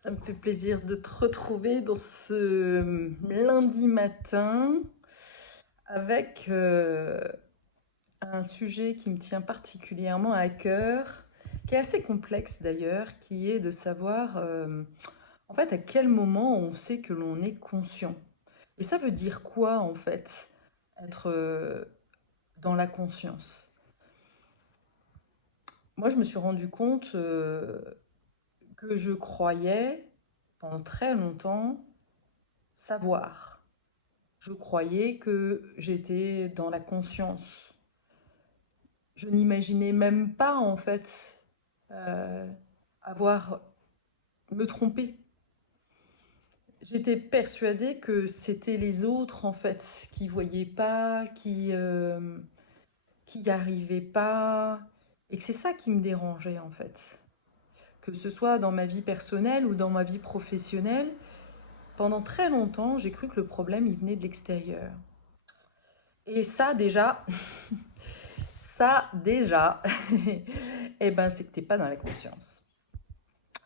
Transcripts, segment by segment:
Ça me fait plaisir de te retrouver dans ce lundi matin avec un sujet qui me tient particulièrement à cœur, qui est assez complexe d'ailleurs, qui est de savoir en fait à quel moment on sait que l'on est conscient. Et ça veut dire quoi en fait, être dans la conscience? Moi je me suis rendu compte que je croyais pendant très longtemps savoir. Je croyais que j'étais dans la conscience. Je n'imaginais même pas, en fait, euh, avoir me tromper. J'étais persuadée que c'était les autres, en fait, qui voyaient pas, qui n'y arrivaient pas, et que c'est ça qui me dérangeait, en fait. Que ce soit dans ma vie personnelle ou dans ma vie professionnelle, pendant très longtemps, j'ai cru que le problème, il venait de l'extérieur. Et ça, déjà, ça, déjà, eh ben, c'est que t'es pas dans la conscience.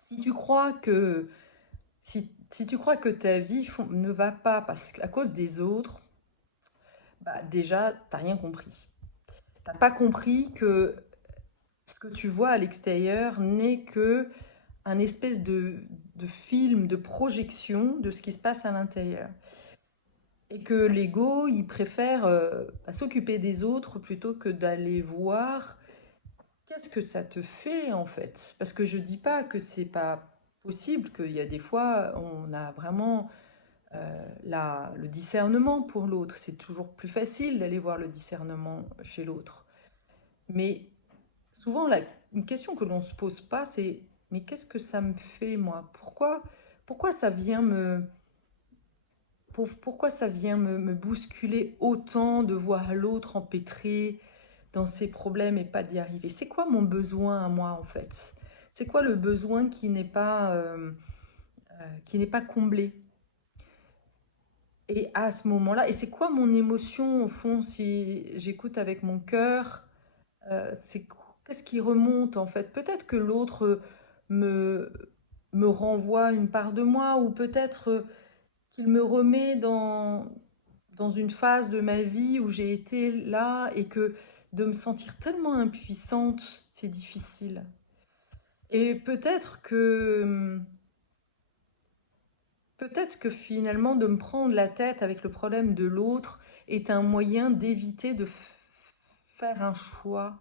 Si tu crois que, si tu crois que ta vie ne va pas parce qu'à cause des autres, bah déjà, t'as rien compris. T'as pas compris que ce que tu vois à l'extérieur n'est que un espèce de film, de projection de ce qui se passe à l'intérieur. Et que l'ego, il préfère s'occuper des autres plutôt que d'aller voir qu'est-ce que ça te fait en fait? Parce que je dis pas que c'est pas possible, qu'il y a des fois, on a vraiment le discernement pour l'autre. C'est toujours plus facile d'aller voir le discernement chez l'autre. Mais souvent, une question que l'on ne se pose pas, c'est mais qu'est-ce que ça me fait moi? Pourquoi ça vient pourquoi ça vient me bousculer autant de voir l'autre empêtré dans ses problèmes et pas d'y arriver? C'est quoi mon besoin à moi en fait? C'est quoi le besoin qui n'est pas comblé? Et à ce moment-là, et c'est quoi mon émotion au fond si j'écoute avec mon cœur? C'est qu'est-ce qui remonte en fait? Peut-être que l'autre me, me renvoie une part de moi, ou peut-être qu'il me remet dans une phase de ma vie où j'ai été là et que de me sentir tellement impuissante, c'est difficile. Et peut-être que finalement de me prendre la tête avec le problème de l'autre est un moyen d'éviter de faire un choix,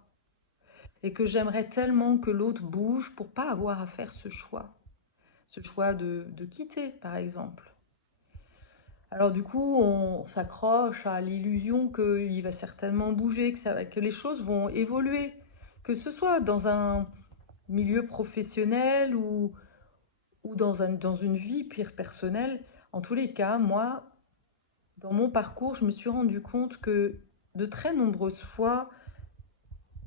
et que j'aimerais tellement que l'autre bouge pour pas avoir à faire ce choix de quitter par exemple. Alors du coup, on s'accroche à l'illusion qu'il va certainement bouger, que les choses vont évoluer, que ce soit dans un milieu professionnel ou dans une vie pire personnelle. En tous les cas, moi, dans mon parcours, je me suis rendu compte que de très nombreuses fois,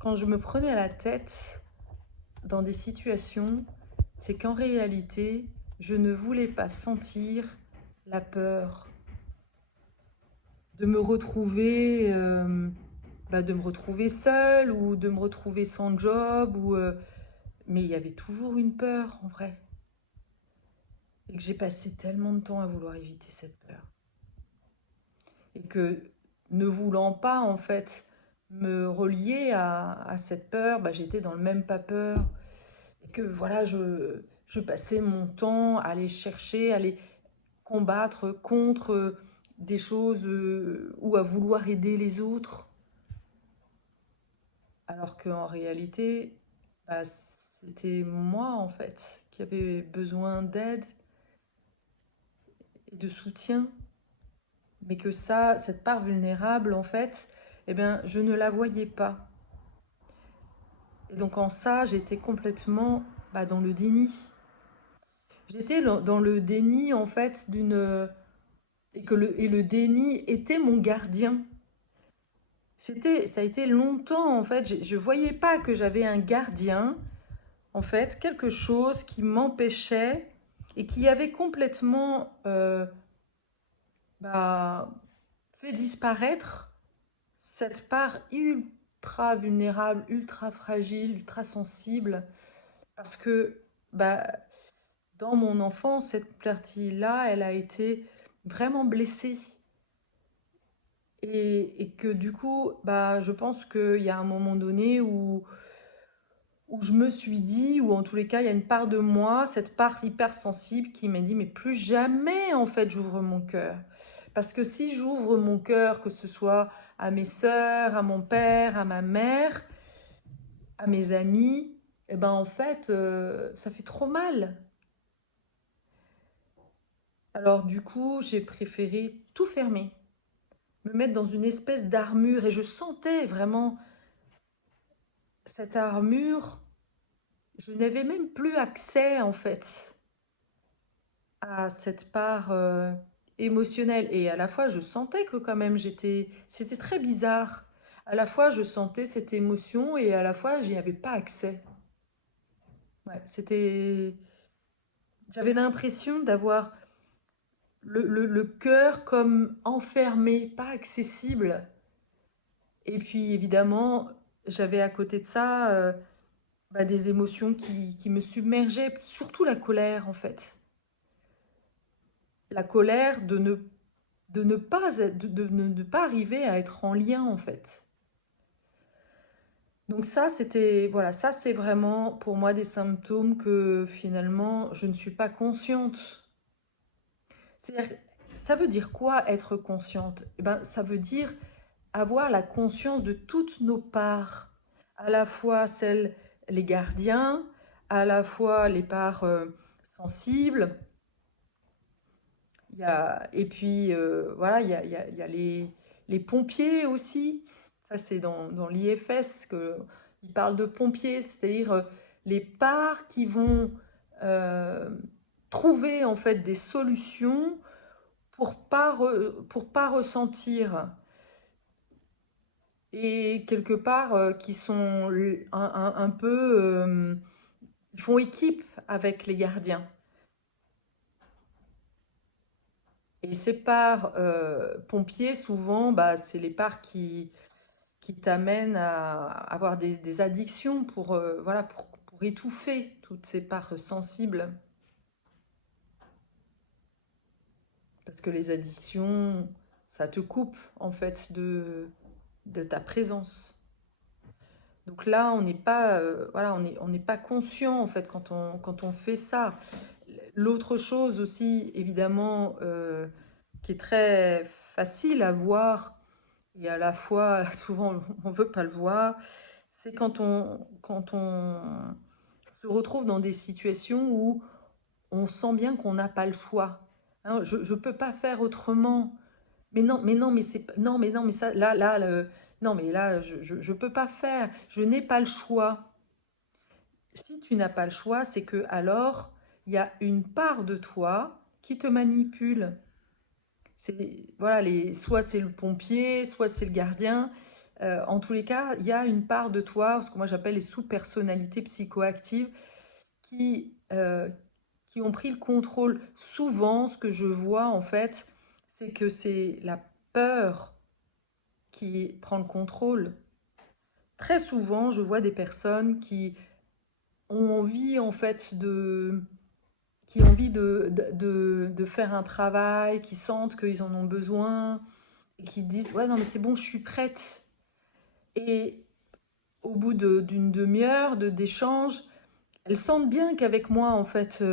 quand je me prenais la tête dans des situations, c'est qu'en réalité, je ne voulais pas sentir la peur de me retrouver, de me retrouver seule ou de me retrouver sans job. Mais il y avait toujours une peur en vrai. Et que j'ai passé tellement de temps à vouloir éviter cette peur. Et que ne voulant pas en fait me relier à cette peur, j'étais dans le même pas peur. Et que voilà, je passais mon temps à aller chercher, à aller combattre contre des choses ou à vouloir aider les autres. Alors qu'en réalité, c'était moi en fait qui avait besoin d'aide et de soutien. Mais que ça, cette part vulnérable en fait, eh bien, je ne la voyais pas. Et donc en ça, j'étais complètement dans le déni. J'étais dans le déni en fait et le déni était mon gardien. Ça a été longtemps en fait, je voyais pas que j'avais un gardien, en fait, quelque chose qui m'empêchait et qui avait complètement bah, fait disparaître cette part ultra vulnérable, ultra fragile, ultra sensible, parce que bah, dans mon enfance, cette partie-là, elle a été vraiment blessée. Et que du coup, bah, je pense qu'il y a un moment donné où je me suis dit, ou en tous les cas, il y a une part de moi, cette part hypersensible qui m'a dit, mais plus jamais, en fait, j'ouvre mon cœur. Parce que si j'ouvre mon cœur, que ce soit à mes sœurs, à mon père, à ma mère, à mes amis, eh ben, en fait, ça fait trop mal. Alors, du coup, j'ai préféré tout fermer, me mettre dans une espèce d'armure, et je sentais vraiment cette armure. Je n'avais même plus accès, en fait, à cette part émotionnelle. Et à la fois, je sentais que quand même, c'était très bizarre. À la fois, je sentais cette émotion et à la fois, j'y avais pas accès. Ouais, j'avais l'impression d'avoir le cœur comme enfermé, pas accessible. Et puis, évidemment, j'avais à côté de ça bah, des émotions qui me submergeaient, surtout la colère, en fait. La colère de ne pas, de ne pas arriver à être en lien, en fait. Donc ça, voilà, ça c'est vraiment pour moi des symptômes que finalement je ne suis pas consciente. C'est-à-dire, ça veut dire quoi être consciente? Eh ben, ça veut dire avoir la conscience de toutes nos parts, à la fois celles, les gardiens, à la fois les parts sensibles. Et puis, voilà, il y a les pompiers aussi. Ça, c'est dans l'IFS qu'ils parlent de pompiers, c'est-à-dire les parts qui vont euh, trouver en fait des solutions pour pas ressentir. Et quelque part, qui sont un peu... ils font équipe avec les gardiens. Et ces parts pompiers, souvent, bah, c'est les parts qui t'amènent à avoir des addictions voilà, pour étouffer toutes ces parts sensibles. Parce que les addictions, ça te coupe en fait de ta présence. Donc là, on n'est pas, voilà, on n'est pas conscient en fait quand on fait ça. L'autre chose aussi, évidemment, qui est très facile à voir et à la fois souvent on ne veut pas le voir, c'est quand on se retrouve dans des situations où on sent bien qu'on n'a pas le choix. Hein, je ne peux pas faire autrement. Mais non, mais c'est non, mais non, mais ça, non, mais là, je peux pas faire. Je n'ai pas le choix. Si tu n'as pas le choix, c'est que alors il y a une part de toi qui te manipule. Voilà, soit c'est le pompier, soit c'est le gardien. En tous les cas, il y a une part de toi, ce que moi j'appelle les sous-personnalités psychoactives, qui, euh, qui ont pris le contrôle. Souvent, ce que je vois en fait, c'est que c'est la peur qui prend le contrôle. Très souvent, je vois des personnes qui ont envie en fait qui ont envie de faire un travail, qui sentent qu'ils en ont besoin et qui disent ouais non mais c'est bon, je suis prête. Et au bout d'une demi-heure d'échange, elles sentent bien qu'avec moi en fait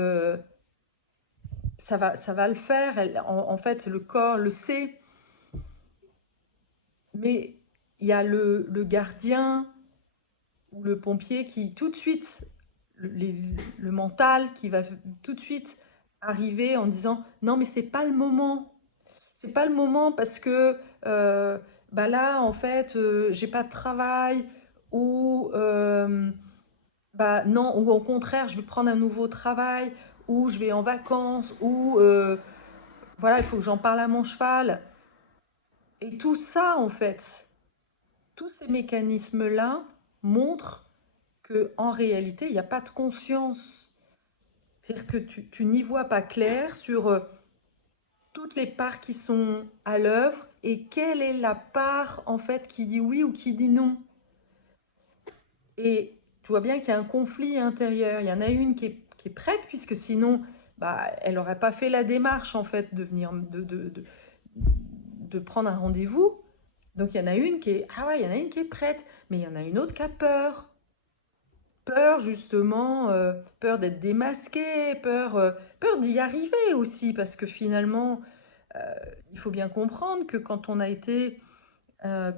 ça va le faire. En fait, le corps le sait, mais il y a le gardien ou le pompier qui tout de suite, le mental qui va tout de suite arriver en disant non mais c'est pas le moment, c'est pas le moment parce que bah là en fait j'ai pas de travail ou bah non, ou au contraire je vais prendre un nouveau travail ou je vais en vacances ou voilà il faut que j'en parle à mon cheval. Et tout ça en fait, tous ces mécanismes là montrent que en réalité, il n'y a pas de conscience. C'est-à-dire que tu n'y vois pas clair sur toutes les parts qui sont à l'œuvre et quelle est la part en fait qui dit oui ou qui dit non. Et tu vois bien qu'il y a un conflit intérieur. Il y en a une qui est prête puisque sinon bah, elle n'aurait pas fait la démarche en fait de venir, de prendre un rendez-vous. Donc il y en a une qui est, ah ouais, il y en a une qui est prête, mais il y en a une autre qui a peur. Peur justement, peur d'être démasquée, peur d'y arriver aussi, parce que finalement, il faut bien comprendre que quand on a été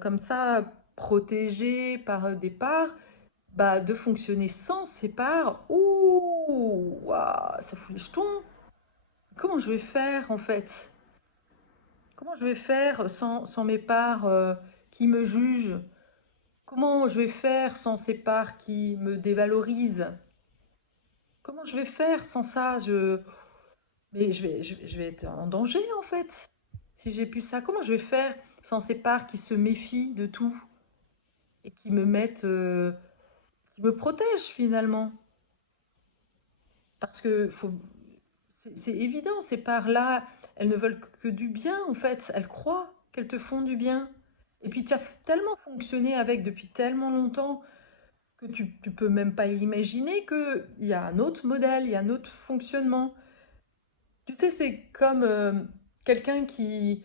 comme ça protégé par des parts, bah, de fonctionner sans ces parts, ouh, ouah, ça fout les jetons. Comment je vais faire en fait? Comment je vais faire sans mes parts qui me jugent? Comment je vais faire sans ces parts qui me dévalorisent? Comment je vais faire sans ça? Mais je vais être en danger en fait. Si j'ai plus ça, comment je vais faire sans ces parts qui se méfient de tout et qui me mettent, qui me protègent finalement? Parce que c'est évident, ces parts-là, elles ne veulent que du bien en fait. Elles croient qu'elles te font du bien. Et puis tu as tellement fonctionné avec depuis tellement longtemps que tu peux même pas imaginer qu'il y a un autre modèle, il y a un autre fonctionnement. Tu sais, c'est comme quelqu'un qui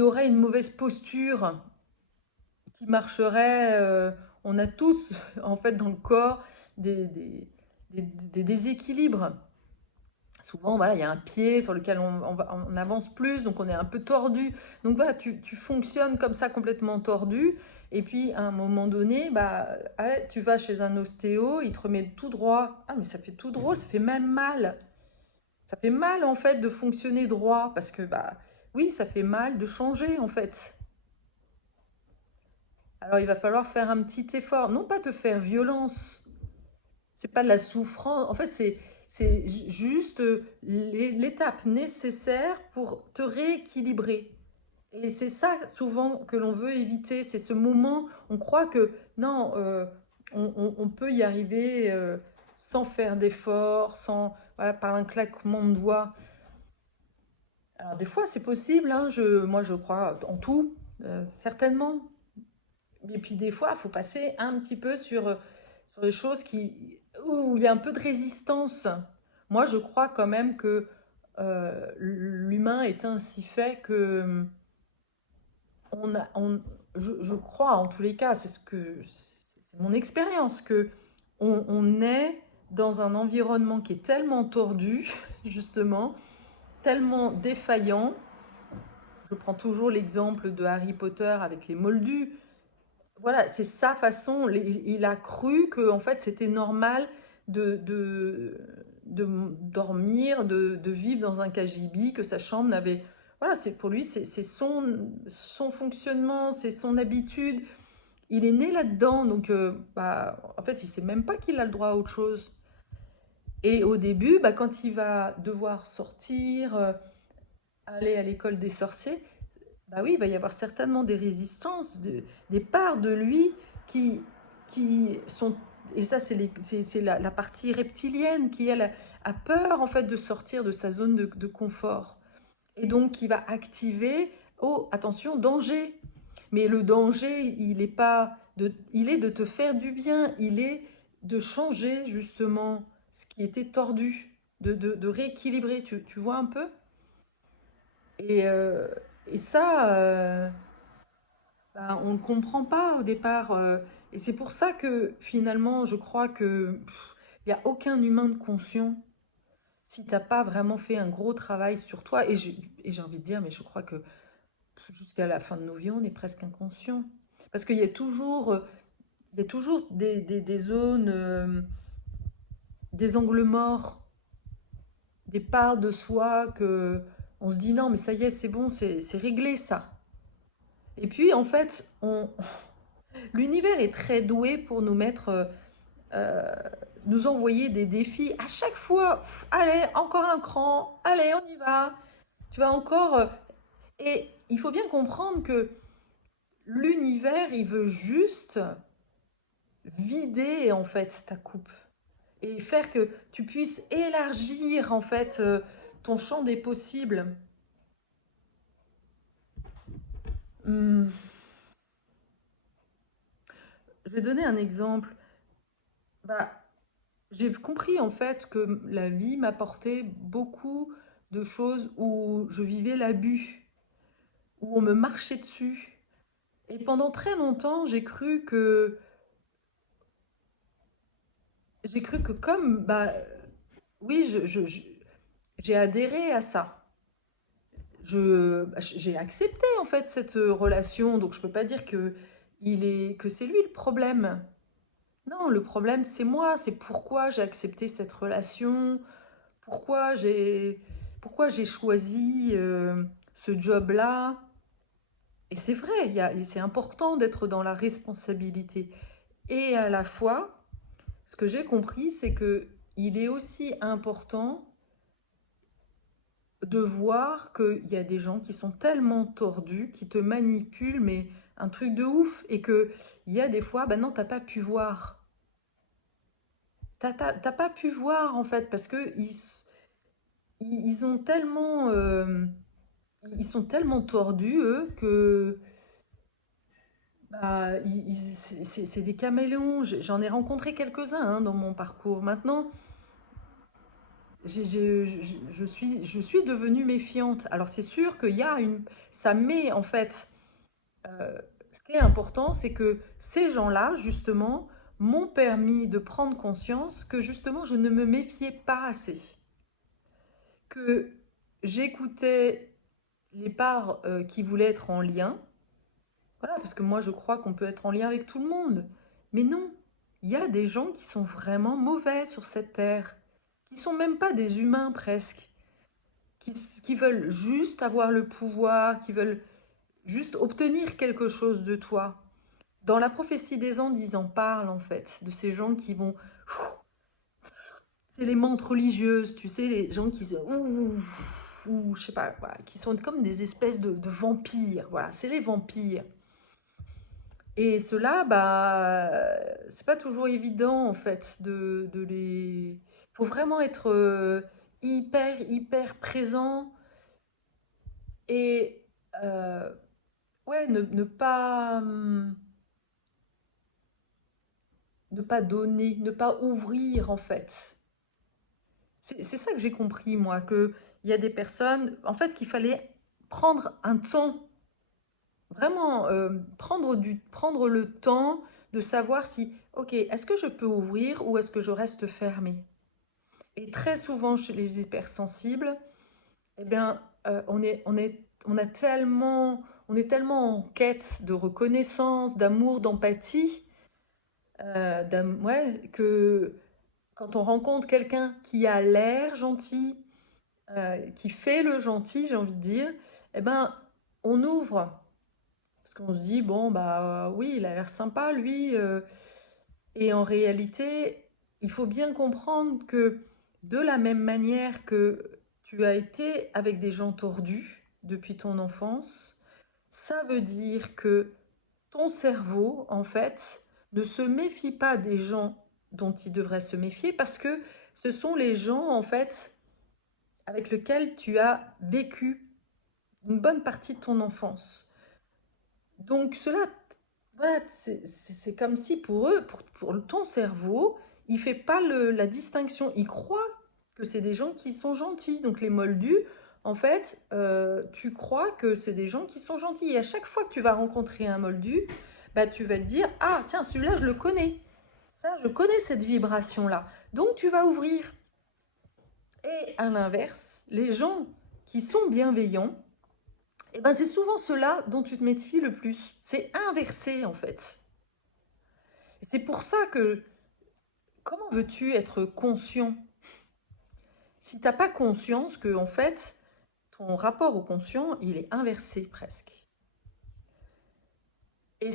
aurait une mauvaise posture, qui marcherait. On a tous, en fait, dans le corps, des déséquilibres. Souvent, voilà, il y a un pied sur lequel on avance plus, donc on est un peu tordu. Donc voilà, tu fonctionnes comme ça, complètement tordu. Et puis, à un moment donné, bah, allez, tu vas chez un ostéo, il te remet tout droit. Ah, mais ça fait tout drôle, ça fait même mal. Ça fait mal en fait de fonctionner droit parce que bah oui, ça fait mal de changer en fait. Alors il va falloir faire un petit effort, non pas te faire violence. C'est pas de la souffrance. En fait, c'est juste l'étape nécessaire pour te rééquilibrer. Et c'est ça souvent que l'on veut éviter, c'est ce moment, on croit que non, on peut y arriver sans faire d'efforts, sans, voilà, par un claquement de doigts. Alors des fois, c'est possible, hein, moi je crois en tout, certainement. Et puis des fois, il faut passer un petit peu sur les choses où il y a un peu de résistance. Moi, je crois quand même que l'humain est ainsi fait que on a, je crois en tous les cas, c'est mon expérience, que on est dans un environnement qui est tellement tordu, justement, tellement défaillant. Je prends toujours l'exemple de Harry Potter avec les moldus. Voilà, c'est sa façon. Il a cru que en fait, c'était normal de dormir, de vivre dans un cagibi, que sa chambre n'avait... Voilà, pour lui, c'est son fonctionnement, c'est son habitude. Il est né là-dedans, donc bah, en fait, il sait même pas qu'il a le droit à autre chose. Et au début, bah, quand il va devoir sortir, aller à l'école des sorciers, bah oui, il va y avoir certainement des résistances, des parts de lui qui, qui sont... Et ça, c'est la partie reptilienne qui, elle, a peur en fait de sortir de sa zone de confort. Et donc, qui va activer, oh, attention, danger. Mais le danger, il est de te faire du bien, il est de changer justement ce qui était tordu, de rééquilibrer, tu vois un peu? Et, euh, et ça, bah, on ne comprend pas au départ. Et c'est pour ça que finalement, je crois que il n'y a aucun humain de conscient si tu n'as pas vraiment fait un gros travail sur toi. Et j'ai envie de dire, mais je crois que jusqu'à la fin de nos vies, on est presque inconscient. Parce il y a toujours des zones, des angles morts, des parts de soi que on se dit non, mais ça y est, c'est bon, c'est réglé ça. Et puis en fait, l'univers est très doué pour nous mettre, euh, nous envoyer des défis à chaque fois. Allez, encore un cran, allez, on y va. Tu vas encore. Et il faut bien comprendre que l'univers, il veut juste vider en fait ta coupe et faire que tu puisses élargir en fait ton champ des possibles. Hum, je vais donner un exemple. Bah, j'ai compris en fait que la vie m'apportait beaucoup de choses où je vivais l'abus, où on me marchait dessus. Et pendant très longtemps, j'ai cru que comme, bah, oui, j'ai adhéré à ça. J'ai accepté en fait cette relation, donc je peux pas dire que c'est lui le problème. Non, le problème c'est moi, c'est pourquoi j'ai accepté cette relation, pourquoi j'ai pourquoi j'ai choisi ce job-là. Et c'est vrai, c'est important d'être dans la responsabilité. Et à la fois, ce que j'ai compris, c'est que il est aussi important de voir qu'il y a des gens qui sont tellement tordus, qui te manipulent, mais un truc de ouf, et que il y a des fois, ben non, t'as pas pu voir. T'as pas pu voir en fait, parce que ils ont tellement, ils sont tellement tordus eux que bah, c'est des caméléons. J'en ai rencontré quelques-uns hein, dans mon parcours. Maintenant, je suis devenue méfiante. Alors c'est sûr qu'il y a ça met en fait, euh, ce qui est important, c'est que ces gens-là, justement, m'ont permis de prendre conscience que justement, je ne me méfiais pas assez. Que j'écoutais les parts qui voulaient être en lien. Voilà, parce que moi, je crois qu'on peut être en lien avec tout le monde. Mais non, il y a des gens qui sont vraiment mauvais sur cette terre, qui sont même pas des humains presque, qui veulent juste avoir le pouvoir, qui veulent juste obtenir quelque chose de toi. Dans la prophétie des Andes, ils en parlent en fait, de ces gens qui vont... C'est les mantes religieuses, tu sais, les gens qui se... Ouh, je sais pas, voilà, qui sont comme des espèces de vampires. Voilà, c'est les vampires. Et ceux-là, bah, c'est pas toujours évident en fait de les. Faut vraiment être hyper présent et ouais, ne pas donner, ne pas ouvrir en fait. C'est ça que j'ai compris moi, que il y a des personnes, en fait, qu'il fallait prendre un temps, vraiment prendre le temps de savoir si, ok, est-ce que je peux ouvrir ou est-ce que je reste fermé? Et très souvent chez les hypersensibles, eh bien, on est tellement en quête de reconnaissance, d'amour, d'empathie, ouais, que quand on rencontre quelqu'un qui a l'air gentil, qui fait le gentil, j'ai envie de dire, eh ben, on ouvre. Parce qu'on se dit, bon, bah oui, il a l'air sympa, lui. Et en réalité, il faut bien comprendre que de la même manière que tu as été avec des gens tordus depuis ton enfance, ça veut dire que ton cerveau, en fait, ne se méfie pas des gens dont il devrait se méfier parce que ce sont les gens, en fait, avec lesquels tu as vécu une bonne partie de ton enfance. Donc cela, voilà, c'est comme si pour eux, pour ton cerveau, il fait pas la distinction. Il croit que c'est des gens qui sont gentils. Donc les moldus, en fait, tu crois que c'est des gens qui sont gentils. Et à chaque fois que tu vas rencontrer un moldu, bah, tu vas te dire, ah tiens, celui-là, je le connais. Ça, je connais cette vibration-là. Donc tu vas ouvrir. Et à l'inverse, les gens qui sont bienveillants, eh ben, c'est souvent ceux-là dont tu te méfies le plus. C'est inversé en fait. C'est pour ça que comment veux-tu être conscient si tu n'as pas conscience que en fait ton rapport au conscient il est inversé presque. Et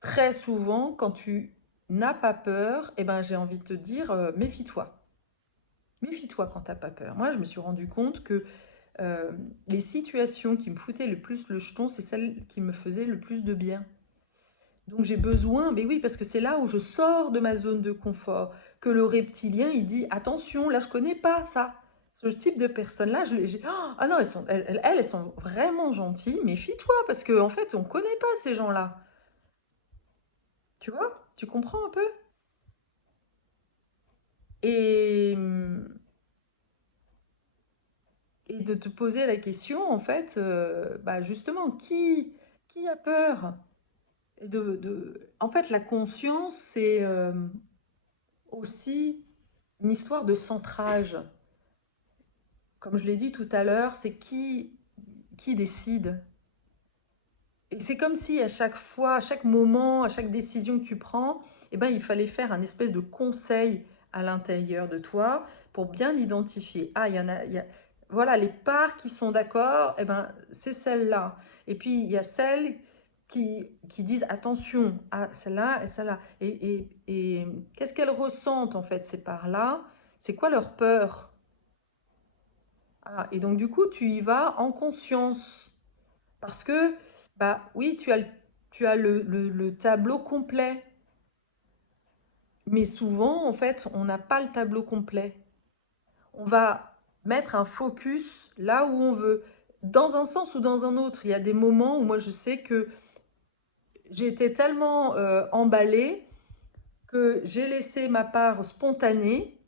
très souvent quand tu n'as pas peur, eh ben, j'ai envie de te dire méfie-toi. Méfie-toi quand tu n'as pas peur. Moi je me suis rendu compte que les situations qui me foutaient le plus le jeton, c'est celles qui me faisaient le plus de bien. Donc j'ai besoin, mais oui, parce que c'est là où je sors de ma zone de confort, que le reptilien, il dit, attention, là, je connais pas ça. Ce type de personnes-là, ah non, elles sont vraiment gentilles, méfie-toi, parce qu'en fait, on connaît pas ces gens-là. Tu vois? Tu comprends un peu? et, et de te poser la question, en fait, bah justement, qui a peur? Et en fait, la conscience, c'est aussi une histoire de centrage. Comme je l'ai dit tout à l'heure, c'est qui décide. Et c'est comme si à chaque fois, à chaque moment, à chaque décision que tu prends, eh ben, il fallait faire un espèce de conseil à l'intérieur de toi pour bien identifier. Ah, voilà, les parts qui sont d'accord, eh ben, c'est celle-là. Et puis, il y a celles qui disent attention à celle-là et celle-là. Et qu'est-ce qu'elles ressentent en fait, ces parts-là? C'est quoi leur peur? Ah, et donc, du coup, tu y vas en conscience. Parce que, bah oui, tu as le tableau complet. Mais souvent, en fait, on n'a pas le tableau complet. On va mettre un focus là où on veut. Dans un sens ou dans un autre, il y a des moments où moi je sais que j'ai été tellement emballée que j'ai laissé ma part spontanée,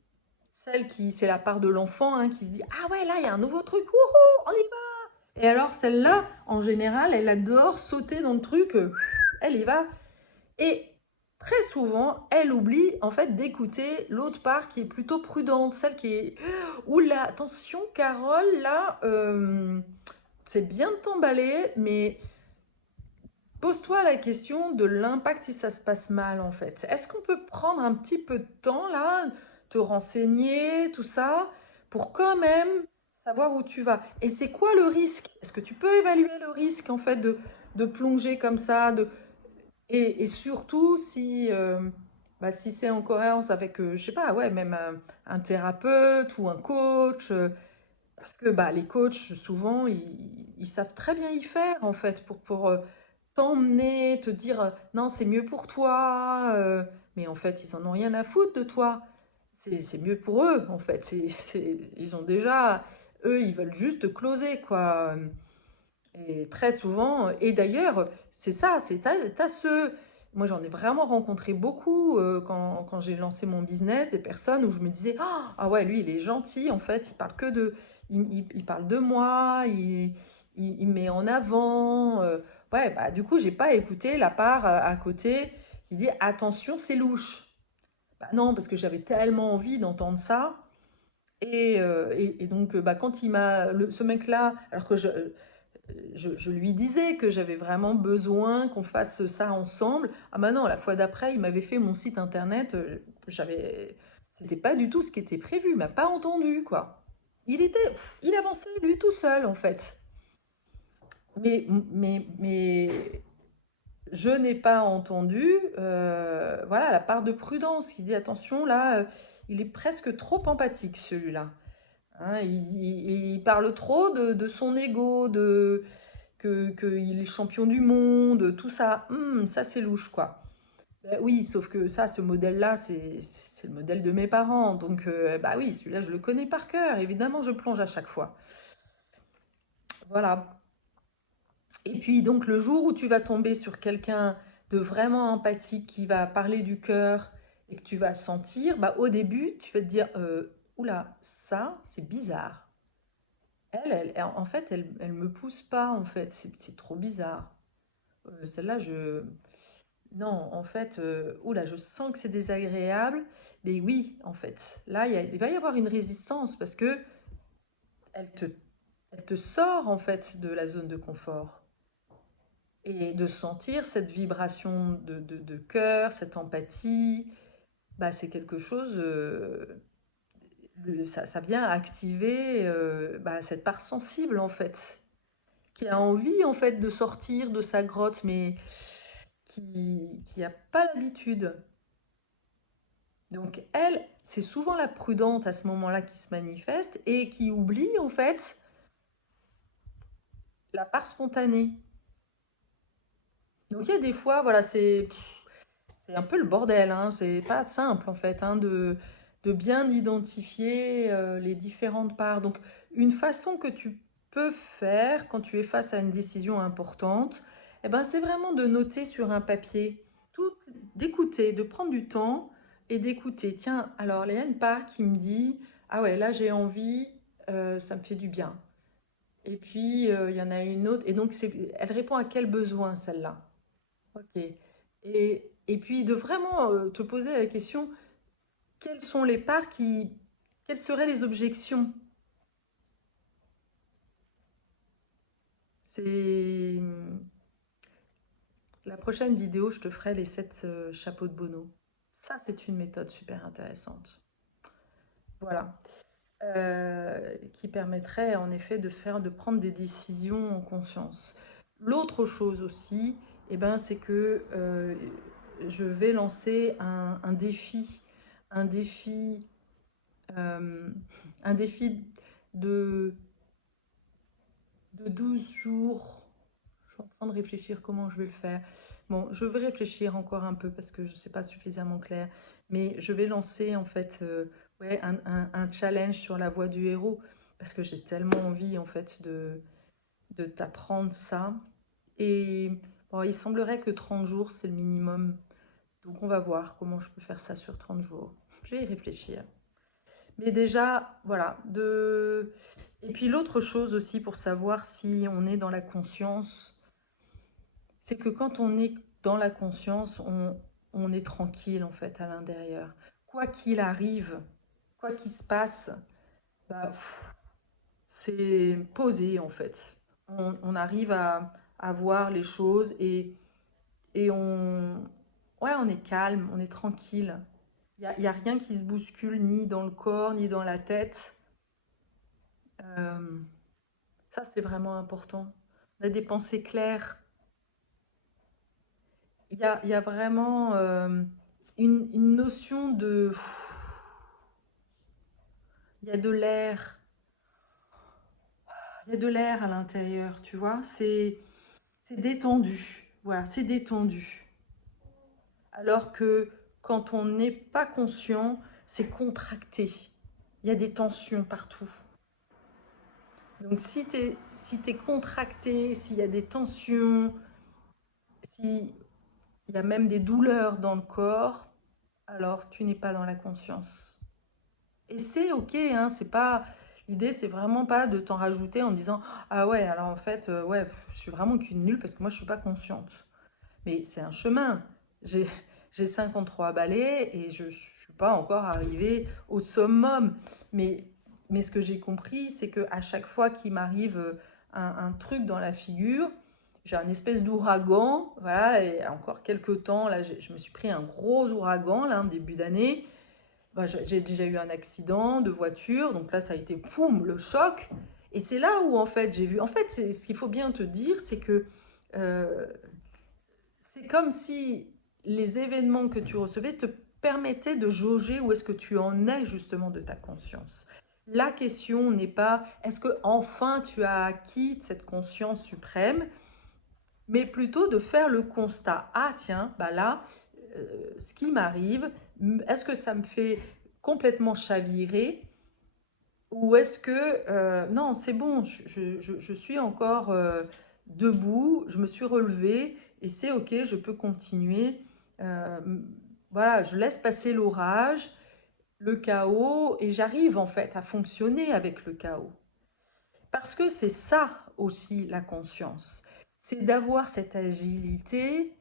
celle qui, c'est la part de l'enfant hein, qui se dit ah ouais là il y a un nouveau truc, wouhou, on y va. Et alors celle-là, en général, elle adore sauter dans le truc, elle y va. Et très souvent, elle oublie en fait d'écouter l'autre part qui est plutôt prudente, celle qui est oula, attention Carole, là, c'est bien de t'emballer, mais pose-toi la question de l'impact si ça se passe mal en fait. Est-ce qu'on peut prendre un petit peu de temps là, te renseigner, tout ça, pour quand même savoir où tu vas? Et c'est quoi le risque? Est-ce que tu peux évaluer le risque en fait de plonger comme ça, et surtout si, bah, si c'est en cohérence avec, je sais pas, ouais, même un thérapeute ou un coach, parce que bah, les coachs, souvent, ils savent très bien y faire, en fait, pour t'emmener, te dire, non, c'est mieux pour toi, mais en fait, ils en ont rien à foutre de toi. C'est mieux pour eux, en fait. Ils ont déjà, eux, ils veulent juste te closer, quoi. Et très souvent, et d'ailleurs, c'est ça, t'as ce... Moi, j'en ai vraiment rencontré beaucoup quand j'ai lancé mon business, des personnes où je me disais, ah ouais, lui, il est gentil, en fait, il parle que de... Il parle de moi, il met en avant. Ouais, bah, du coup, j'ai pas écouté la part à côté qui dit, attention, c'est louche. Bah non, parce que j'avais tellement envie d'entendre ça. Et donc, bah, quand ce mec-là, alors que je lui disais que j'avais vraiment besoin qu'on fasse ça ensemble. Ah maintenant, la fois d'après, il m'avait fait mon site internet. C'était pas du tout ce qui était prévu. Il m'a pas entendu, quoi. Il avançait lui tout seul, en fait. Mais je n'ai pas entendu, voilà, la part de prudence qui dit attention, là, il est presque trop empathique, celui-là. Hein, il parle trop de son ego, qu'il est champion du monde, tout ça. Ça, c'est louche, quoi. Ben oui, sauf que ça, ce modèle-là, c'est le modèle de mes parents. Donc, bah oui, celui-là, je le connais par cœur. Évidemment, je plonge à chaque fois. Voilà. Et puis, donc, le jour où tu vas tomber sur quelqu'un de vraiment empathique qui va parler du cœur et que tu vas sentir, bah, au début, tu vas te dire, oula, ça, c'est bizarre. En fait, elle me pousse pas, en fait. C'est trop bizarre. Celle-là, non, en fait, oula, je sens que c'est désagréable. Mais oui, en fait, là, il va y avoir une résistance parce que elle te, elle te sort, en fait, de la zone de confort. Et de sentir cette vibration de cœur, cette empathie, bah, c'est quelque chose, ça vient activer bah, cette part sensible, en fait, qui a envie, en fait, de sortir de sa grotte, mais qui n'a pas l'habitude. Donc elle, c'est souvent la prudente à ce moment-là qui se manifeste et qui oublie en fait la part spontanée. Donc il y a des fois, voilà, c'est un peu le bordel, hein, c'est pas simple en fait hein, de bien identifier les différentes parts. Donc une façon que tu peux faire quand tu es face à une décision importante, eh ben, c'est vraiment de noter sur un papier, tout, d'écouter, de prendre du temps et d'écouter. Tiens, alors il y a une part qui me dit, ah ouais, là j'ai envie, ça me fait du bien. Et puis il y en a une autre, et donc elle répond à quel besoin celle-là? Ok. Et puis de vraiment te poser la question, quelles sont les parts quelles seraient les objections? C'est la prochaine vidéo, je te ferai les 7 chapeaux de Bono. Ça, c'est une méthode super intéressante. Voilà. Qui permettrait en effet de prendre des décisions en conscience. L'autre chose aussi, eh ben, c'est que je vais lancer un défi, euh, un défi de, de 12 jours. Je suis en train de réfléchir comment je vais le faire. Bon, je vais réfléchir encore un peu parce que je ne sais pas suffisamment clair, mais je vais lancer en fait ouais, un challenge sur la voie du héros parce que j'ai tellement envie en fait de t'apprendre ça. Et bon, il semblerait que 30 jours, c'est le minimum. Donc on va voir comment je peux faire ça sur 30 jours. Je vais y réfléchir. Mais déjà, voilà. Et puis l'autre chose aussi pour savoir si on est dans la conscience, c'est que quand on est dans la conscience, on est tranquille en fait à l'intérieur. Quoi qu'il arrive, quoi qu'il se passe, bah, c'est posé en fait. On arrive à voir les choses et ouais, on est calme, on est tranquille. Il y a rien qui se bouscule ni dans le corps, ni dans la tête. Euh, Ça, c'est vraiment important. On a des pensées claires. Il y a vraiment une notion de... Il y a de l'air. Il y a de l'air à l'intérieur, tu vois. C'est détendu. Voilà, c'est détendu. Alors que quand on n'est pas conscient, c'est contracté. Il y a des tensions partout. Donc si t'es contracté, s'il y a des tensions, s'il y a même des douleurs dans le corps, alors tu n'es pas dans la conscience. Et c'est ok, hein, c'est pas. L'idée, c'est vraiment pas de t'en rajouter en disant ah ouais, alors en fait, ouais, je suis vraiment qu'une nulle parce que moi je suis pas consciente. Mais c'est un chemin. J'ai j'ai 53 balais et je suis pas encore arrivée au summum. Mais, mais ce que j'ai compris, c'est que à chaque fois qu'il m'arrive un truc dans la figure, j'ai un espèce d'ouragan. Voilà, et encore quelques temps, là, je me suis pris un gros ouragan, là, en début d'année. Bah, j'ai déjà eu un accident de voiture, donc là, ça a été poum, le choc. Et c'est là où, en fait, j'ai vu. En fait, ce qu'il faut bien te dire, c'est que euh, c'est comme si les événements que tu recevais te permettaient de jauger où est-ce que tu en es justement de ta conscience. La question n'est pas est-ce que enfin tu as acquis cette conscience suprême, mais plutôt de faire le constat. Ah tiens, bah là, ce qui m'arrive, est-ce que ça me fait complètement chavirer ou est-ce que non, c'est bon, je suis encore debout, je me suis relevée et c'est ok, je peux continuer. Euh, voilà, je laisse passer l'orage, le chaos et j'arrive en fait à fonctionner avec le chaos. Parce que c'est ça aussi la conscience, c'est d'avoir cette agilité,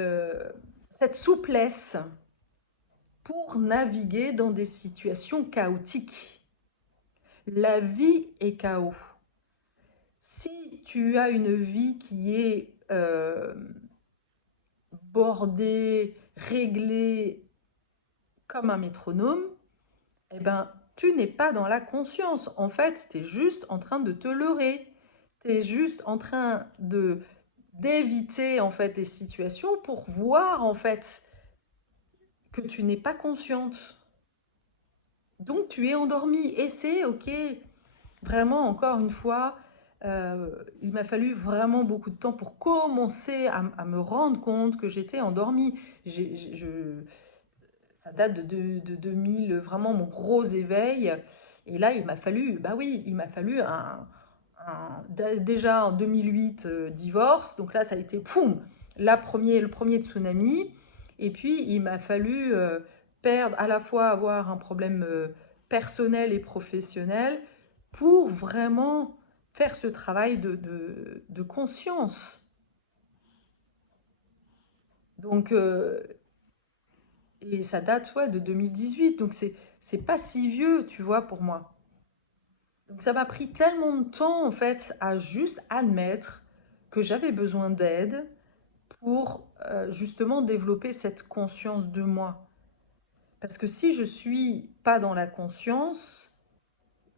euh, cette souplesse pour naviguer dans des situations chaotiques. La vie est chaos. Si tu as une vie qui est bordée, réglée comme un métronome, eh ben, tu n'es pas dans la conscience. En fait, tu es juste en train de te leurrer. Tu es juste en train de d'éviter en fait des situations pour voir en fait que tu n'es pas consciente. Donc tu es endormi et c'est ok. Vraiment, encore une fois, il m'a fallu vraiment beaucoup de temps pour commencer à me rendre compte que j'étais endormie. Ça date de 2000, vraiment mon gros éveil. Et là, il m'a fallu, bah oui, il m'a fallu déjà en 2008, divorce. Donc là, ça a été, poum, le premier tsunami. Et puis, il m'a fallu perdre, à la fois avoir un problème personnel et professionnel, pour vraiment faire ce travail de conscience. Donc, et ça date, ouais, de 2018, donc c'est pas si vieux, tu vois, pour moi. Donc ça m'a pris tellement de temps, en fait, à juste admettre que j'avais besoin d'aide pour justement développer cette conscience de moi. Parce que si je suis pas dans la conscience,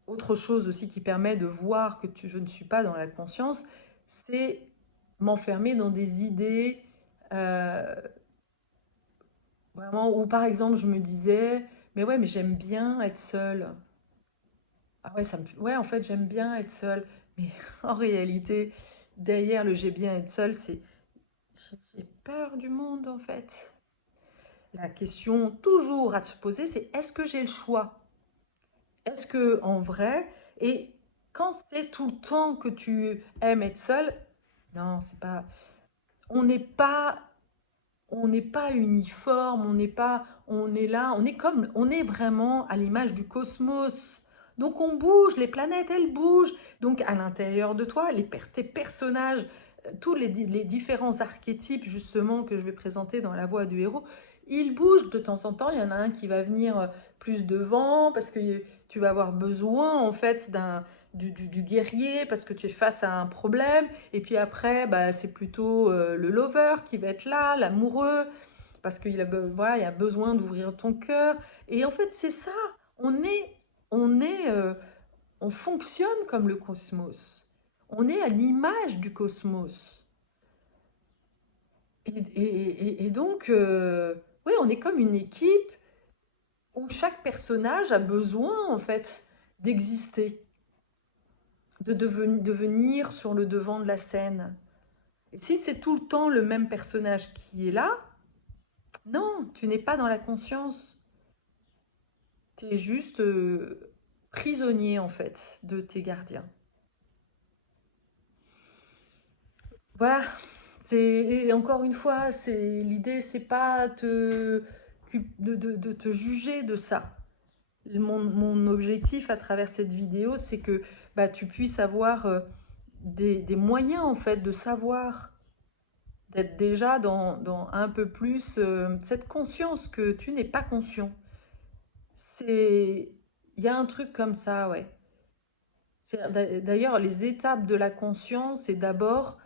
autre chose aussi qui permet de voir que je ne suis pas dans la conscience, c'est m'enfermer dans des idées, euh, vraiment, où par exemple je me disais, mais ouais, mais j'aime bien être seule. Ah ouais, ouais, en fait, j'aime bien être seule. Mais en réalité, derrière le j'ai bien être seule, c'est j'ai peur du monde, en fait. La question toujours à se poser, c'est est-ce que j'ai le choix? Est-ce que en vrai, et quand c'est tout le temps que tu aimes être seule, non, c'est pas, on n'est pas, on n'est pas uniforme, on est là, on est vraiment à l'image du cosmos. Donc on bouge, les planètes elles bougent. Donc à l'intérieur de toi, tes personnages, tous les différents archétypes justement que je vais présenter dans la voix du héros, ils bougent de temps en temps. Il y en a un qui va venir plus devant parce que tu vas avoir besoin en fait du guerrier parce que tu es face à un problème. Et puis après, bah, c'est plutôt le lover qui va être là, l'amoureux, parce qu'il a, voilà, il a besoin d'ouvrir ton cœur. Et en fait, c'est ça. On est, on est, on fonctionne comme le cosmos. On est à l'image du cosmos. Et donc, oui, on est comme une équipe où chaque personnage a besoin, en fait, d'exister, de venir sur le devant de la scène. Et si c'est tout le temps le même personnage qui est là, non, tu n'es pas dans la conscience. Tu es juste prisonnier, en fait, de tes gardiens. Voilà. Et encore une fois, l'idée, c'est pas de te juger de ça. Mon objectif à travers cette vidéo, c'est que bah, tu puisses avoir des moyens, en fait, de savoir, d'être déjà dans un peu plus cette conscience que tu n'es pas conscient. Il y a un truc comme ça, ouais. D'ailleurs, les étapes de la conscience, c'est d'abord,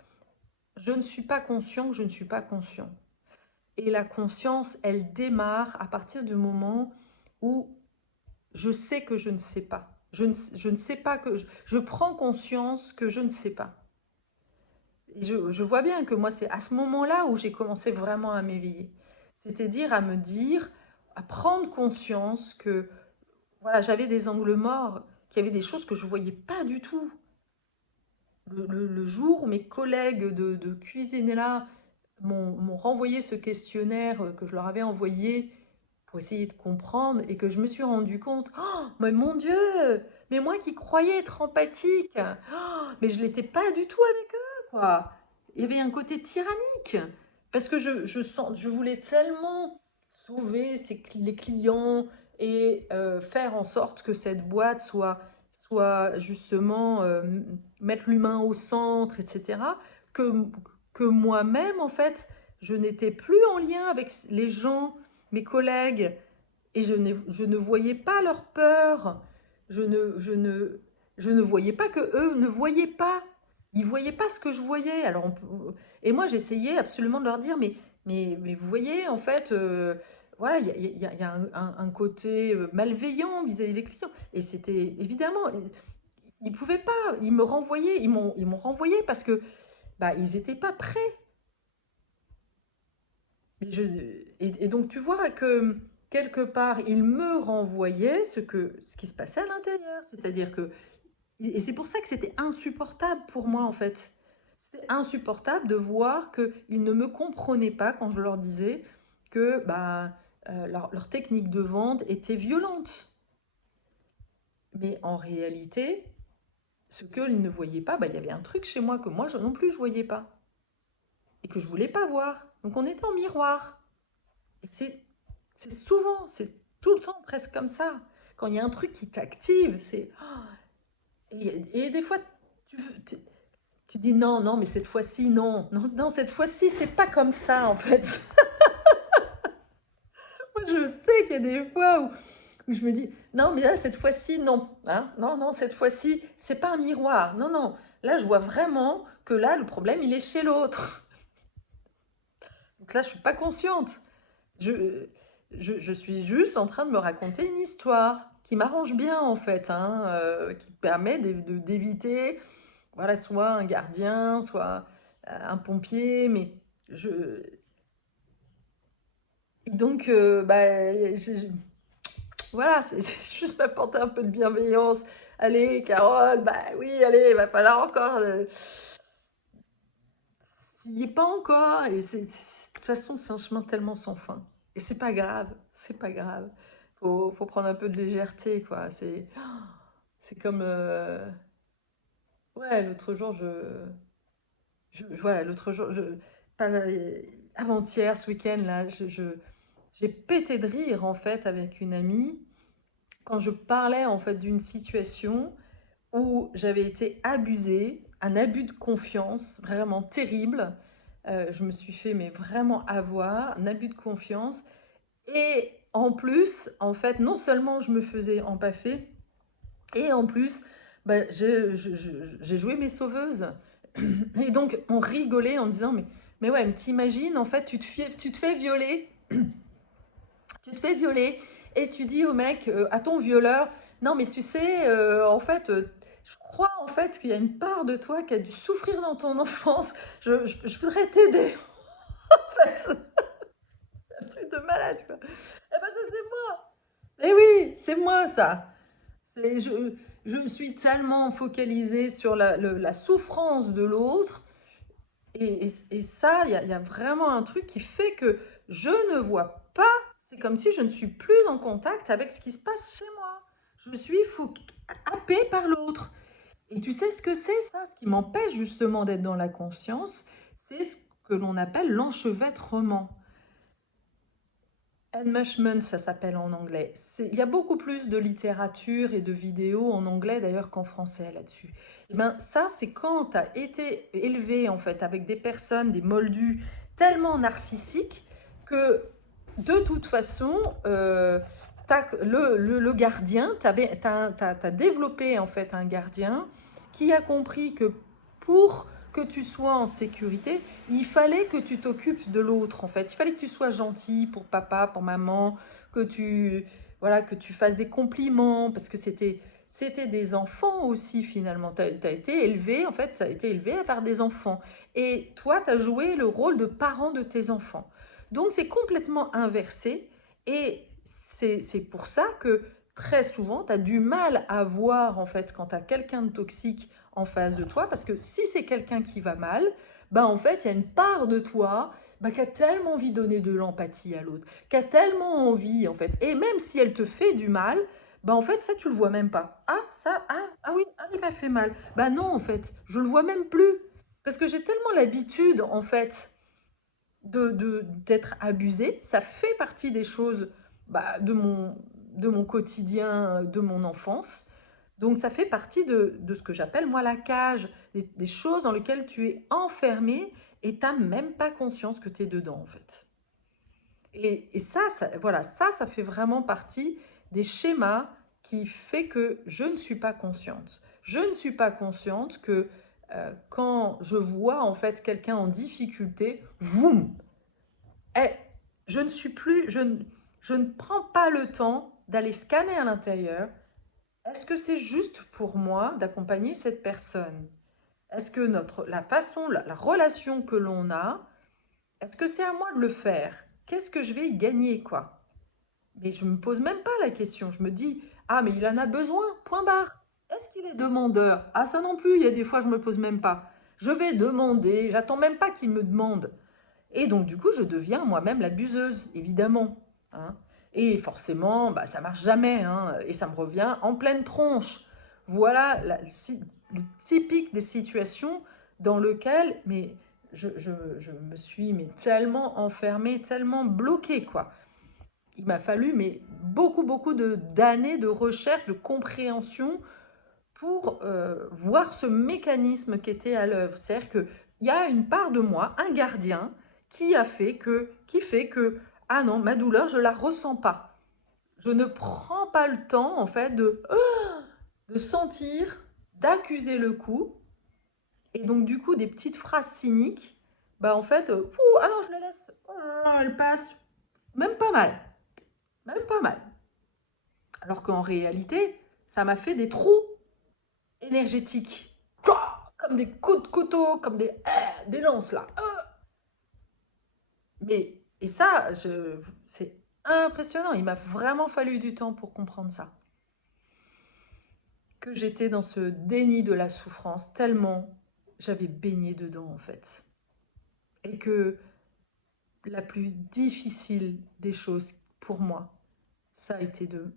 je ne suis pas conscient que je ne suis pas conscient. Et la conscience, elle démarre à partir du moment où je sais que je ne sais pas. Je ne sais pas que... Je prends conscience que je ne sais pas. Et je vois bien que moi, c'est à ce moment-là où j'ai commencé vraiment à m'éveiller. C'est-à-dire à me dire, à prendre conscience que voilà, j'avais des angles morts, qu'il y avait des choses que je ne voyais pas du tout. Le jour où mes collègues de cuisine là m'ont renvoyé ce questionnaire que je leur avais envoyé pour essayer de comprendre et que je me suis rendu compte, oh, mais mon Dieu, mais moi qui croyais être empathique, oh, mais je l'étais pas du tout avec eux, quoi. Il y avait un côté tyrannique parce que je voulais tellement sauver les clients et faire en sorte que cette boîte soit justement mettre l'humain au centre, etc., que, que moi-même, en fait, je n'étais plus en lien avec les gens, mes collègues, et je ne voyais pas leur peur, je ne voyais pas que eux ne voyaient pas. Ils voyaient pas ce que je voyais. Alors et moi, j'essayais absolument de leur dire, mais vous voyez, en fait, voilà, il y a un côté malveillant vis-à-vis des clients. Et c'était évidemment, ils pouvaient pas. Ils me renvoyaient, ils m'ont renvoyé parce que bah, ils n'étaient pas prêts. Mais et donc tu vois que quelque part, ils me renvoyaient ce qui se passait à l'intérieur. C'est-à-dire que, et c'est pour ça que c'était insupportable pour moi en fait. C'était insupportable de voir qu'ils ne me comprenaient pas quand je leur disais que bah, leur technique de vente était violente. Mais en réalité, ce qu'ils ne voyaient pas, bah, il y avait un truc chez moi que moi non plus je voyais pas et que je voulais pas voir. Donc on était en miroir. Et C'est souvent, c'est tout le temps presque comme ça. Quand il y a un truc qui t'active, c'est... Et des fois, tu, tu, tu dis non, non, mais cette fois-ci, non. Non, non, cette fois-ci, c'est pas comme ça, en fait. Moi, je sais qu'il y a des fois où je me dis, non, mais là, cette fois-ci, non. Hein, non, non, cette fois-ci, c'est pas un miroir. Non, non. Là, je vois vraiment que là, le problème, il est chez l'autre. Donc là, je suis pas consciente. Je, je suis juste en train de me raconter une histoire qui m'arrange bien, en fait, hein, qui permet d'éviter, voilà, soit un gardien, soit un pompier, mais je... Et donc, voilà, c'est juste m'apporter un peu de bienveillance. Allez, Carole, bah oui, allez, il va falloir encore... S'il n'y est pas encore, et de toute façon, c'est un chemin tellement sans fin. Et c'est pas grave, c'est pas grave. Faut prendre un peu de légèreté, quoi. C'est comme... ouais, l'autre jour, voilà, l'autre jour, pas avant-hier, ce week-end, là, j'ai pété de rire, en fait, avec une amie, quand je parlais, en fait, d'une situation où j'avais été abusée, un abus de confiance vraiment terrible. Je me suis fait mais vraiment avoir, un abus de confiance. Et en plus, en fait, non seulement je me faisais empaffer, et en plus, bah, j'ai joué mes sauveuses. Et donc, on rigolait en disant, mais ouais, mais t'imagines, en fait, tu te fais violer, tu te fais violer, et tu dis au mec, à ton violeur, non, mais tu sais, en fait, je crois en fait qu'il y a une part de toi qui a dû souffrir dans ton enfance. Je voudrais t'aider, en fait. Un truc de malade, quoi. Eh ben, ça, c'est moi. Eh oui, c'est moi, ça. C'est, je suis tellement focalisée sur la souffrance de l'autre. Et ça, il y a vraiment un truc qui fait que je ne vois pas. C'est comme si je ne suis plus en contact avec ce qui se passe chez moi. Je suis happée par l'autre. Et tu sais ce que c'est ça? Ce qui m'empêche justement d'être dans la conscience, c'est ce que l'on appelle l'enchevêtrement. Enmeshment, ça s'appelle en anglais. Il y a beaucoup plus de littérature et de vidéos en anglais d'ailleurs qu'en français là-dessus. Et ben ça, c'est quand tu as été élevé en fait avec des personnes, des moldus tellement narcissiques que de toute façon, le gardien, tu as développé en fait un gardien qui a compris que pour que tu sois en sécurité, il fallait que tu t'occupes de l'autre en fait. Il fallait que tu sois gentil pour papa, pour maman, que tu voilà, que tu fasses des compliments parce que c'était des enfants aussi finalement. Tu as été élevé en fait, ça a été élevé par des enfants et toi tu as joué le rôle de parent de tes enfants. Donc c'est complètement inversé et c'est pour ça que très souvent tu as du mal à voir en fait quand tu as quelqu'un de toxique en face de toi, parce que si c'est quelqu'un qui va mal, bah en fait, il y a une part de toi bah, qui a tellement envie de donner de l'empathie à l'autre, qui a tellement envie, en fait, et même si elle te fait du mal, bah en fait, ça, tu le vois même pas. Ah, ça, ah oui, ah, il m'a fait mal. Bah non, en fait, je le vois même plus. Parce que j'ai tellement l'habitude, en fait, d'être abusée, ça fait partie des choses bah, de mon quotidien, de mon enfance. Donc ça fait partie de ce que j'appelle moi la cage, des choses dans lesquelles tu es enfermé et tu n'as même pas conscience que tu es dedans en fait. Et voilà, ça fait vraiment partie des schémas qui fait que je ne suis pas consciente. Je ne suis pas consciente que quand je vois en fait quelqu'un en difficulté, boum, eh, je ne suis plus, je ne prends pas le temps d'aller scanner à l'intérieur. Est-ce que c'est juste pour moi d'accompagner cette personne? Est-ce que la façon, la relation que l'on a, est-ce que c'est à moi de le faire? Qu'est-ce que je vais y gagner, quoi? Mais je ne me pose même pas la question. Je me dis, ah, mais il en a besoin, point barre. Est-ce qu'il est demandeur? Ah, ça non plus, il y a des fois, je ne me pose même pas. Je vais demander, j'attends même pas qu'il me demande. Et donc, du coup, je deviens moi-même l'abuseuse, évidemment. Hein. Et forcément, bah, ça marche jamais. Hein, et ça me revient en pleine tronche. Voilà le typique des situations dans lesquelles mais je me suis mais tellement enfermée, tellement bloquée, quoi. il m'a fallu mais beaucoup d'années de recherche, de compréhension pour voir ce mécanisme qui était à l'œuvre. C'est-à-dire qu'il y a une part de moi, un gardien, qui fait que, ah non, ma douleur, je ne la ressens pas. Je ne prends pas le temps, en fait, de sentir, d'accuser le coup. Et donc, du coup, des petites phrases cyniques, bah en fait, ah non, je la laisse, elle passe, même pas mal, même pas mal. Alors qu'en réalité, ça m'a fait des trous énergétiques, comme des coups de couteau, comme des lances là. Mais, et ça, c'est impressionnant, il m'a vraiment fallu du temps pour comprendre ça. Que j'étais dans ce déni de la souffrance, tellement j'avais baigné dedans en fait. Et que la plus difficile des choses pour moi, ça a été de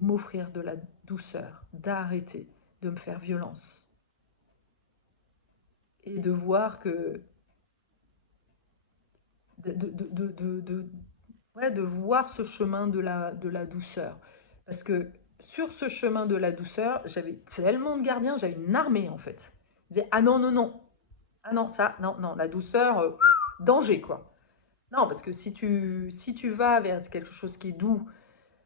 m'offrir de la douceur, d'arrêter de me faire violence. Et de voir que... de voir ce chemin de la douceur. Parce que sur ce chemin de la douceur, j'avais tellement de gardiens, j'avais une armée en fait. Ils disaient, ah non, non, non, ah non, ça, non, non, la douceur, danger quoi. Non, parce que si tu vas vers quelque chose qui est doux,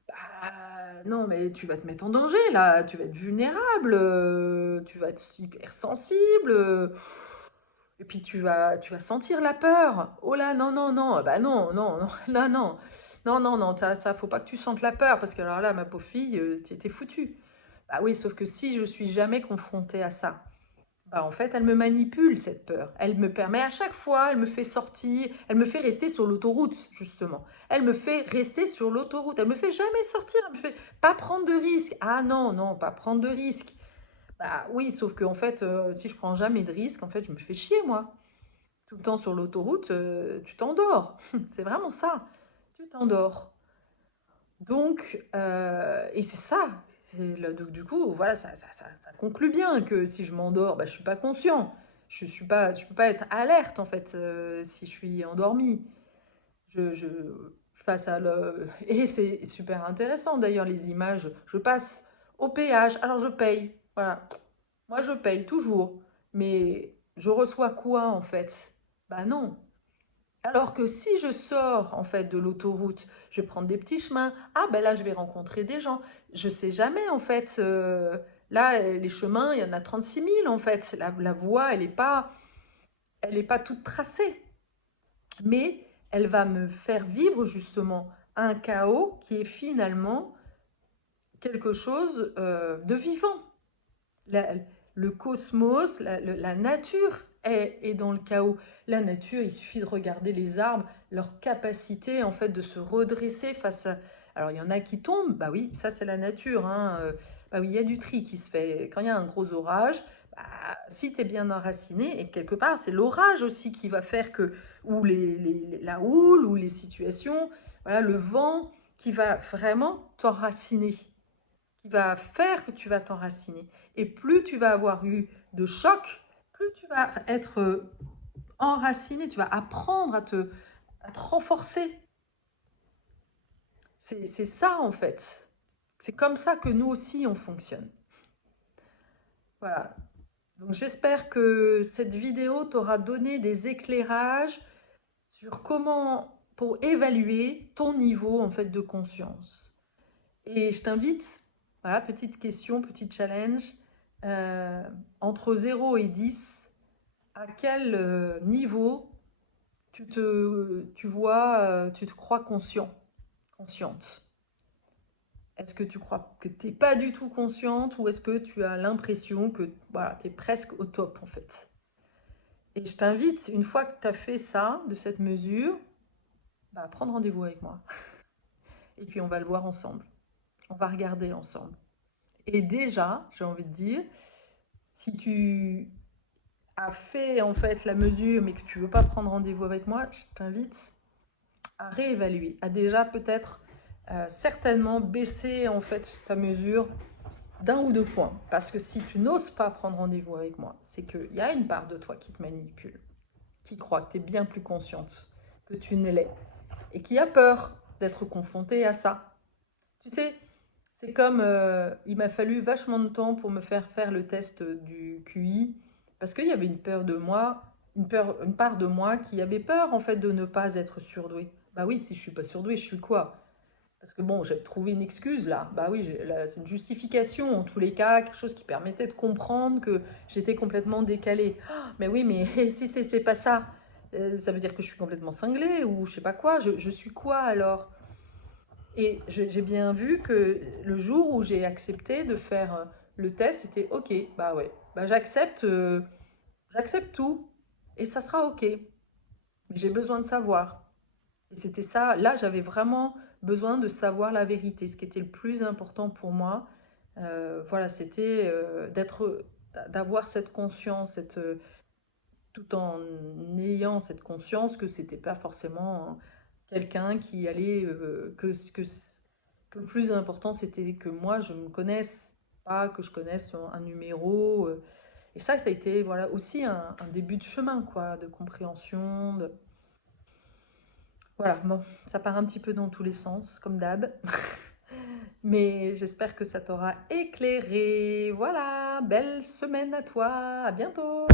bah, non, mais tu vas te mettre en danger là, tu vas être vulnérable, tu vas être hyper sensible, et puis tu vas sentir la peur. Oh là, non, non, non, bah non, non, non, là, non, non, non, non, ça, faut pas que tu sentes la peur, parce que alors là, ma pauvre fille, tu étais foutue. Bah oui, sauf que si je suis jamais confrontée à ça, bah en fait, elle me manipule, cette peur. Elle me permet à chaque fois, elle me fait sortir, elle me fait rester sur l'autoroute, justement. Elle me fait rester sur l'autoroute, elle me fait jamais sortir, elle me fait pas prendre de risques. Ah non, non, pas prendre de risques. Bah oui, sauf que en fait, si je prends jamais de risques, en fait, je me fais chier, moi. Tout le temps sur l'autoroute, tu t'endors. C'est vraiment ça. Tu t'endors. Donc, et c'est ça. Donc, du coup, voilà, ça conclut bien que si je m'endors, bah, je suis pas conscient. Je peux pas être alerte, en fait, si je suis endormie. Je passe à le... Et c'est super intéressant, d'ailleurs, les images. Je passe au péage. Alors, je paye. Voilà. Moi, je paye toujours. Mais je reçois quoi, en fait? Bah non. Alors que si je sors en fait de l'autoroute, je vais prendre des petits chemins. Ah ben là, je vais rencontrer des gens. Je sais jamais en fait. Là, les chemins, il y en a 36 000 en fait. La voie, elle est pas toute tracée. Mais elle va me faire vivre justement un chaos qui est finalement quelque chose de vivant. Le cosmos, la nature est dans le chaos. La nature, il suffit de regarder les arbres, leur capacité en fait de se redresser face à... Alors il y en a qui tombent, bah oui, ça c'est la nature, hein. Bah oui, il y a du tri qui se fait. Quand il y a un gros orage, bah, si tu es bien enraciné, et quelque part c'est l'orage aussi qui va faire que, ou la houle, ou les situations, voilà, le vent qui va vraiment t'enraciner, qui va faire que tu vas t'enraciner. Et plus tu vas avoir eu de chocs, plus tu vas être enraciné, tu vas apprendre à te renforcer. C'est ça en fait. C'est comme ça que nous aussi on fonctionne. Voilà. Donc j'espère que cette vidéo t'aura donné des éclairages sur comment, pour évaluer ton niveau en fait de conscience. Et je t'invite, voilà, petite question, petit challenge, entre 0 et 10, à quel niveau tu te crois conscient, consciente? Est-ce que tu crois que tu n'es pas du tout consciente, ou est-ce que tu as l'impression que voilà, tu es presque au top en fait? Et je t'invite, une fois que tu as fait ça, de cette mesure, bah, à prendre rendez-vous avec moi. Et puis on va le voir ensemble. On va regarder ensemble. Et déjà, j'ai envie de dire, si tu as fait en fait la mesure, mais que tu ne veux pas prendre rendez-vous avec moi, je t'invite à réévaluer, à déjà peut-être certainement baisser en fait ta mesure d'un ou deux points. Parce que si tu n'oses pas prendre rendez-vous avec moi, c'est qu'il y a une part de toi qui te manipule, qui croit que tu es bien plus consciente que tu ne l'es, et qui a peur d'être confrontée à ça. Tu sais, c'est comme il m'a fallu vachement de temps pour me faire le test du QI, parce qu'il y avait une peur de moi, une part de moi qui avait peur en fait de ne pas être surdouée. Bah oui, si je suis pas surdouée, je suis quoi? Parce que bon, j'ai trouvé une excuse là. Bah oui, là, c'est une justification en tous les cas, quelque chose qui permettait de comprendre que j'étais complètement décalée. Ah, mais oui, mais si c'est pas ça, ça veut dire que je suis complètement cinglée ou je sais pas quoi. Je suis quoi alors? Et j'ai bien vu que le jour où j'ai accepté de faire le test, c'était ok, bah ouais, bah j'accepte tout et ça sera ok. Mais j'ai besoin de savoir. Et c'était ça, là j'avais vraiment besoin de savoir la vérité. Ce qui était le plus important pour moi, voilà, c'était d'avoir cette conscience, tout en ayant cette conscience que c'était pas forcément quelqu'un qui allait, que le plus important c'était que moi je me connaisse, pas que je connaisse un numéro. Et ça a été voilà aussi un début de chemin quoi, de compréhension, voilà, bon, ça part un petit peu dans tous les sens, comme d'hab. Mais j'espère que ça t'aura éclairé. Voilà, belle semaine à toi, à bientôt.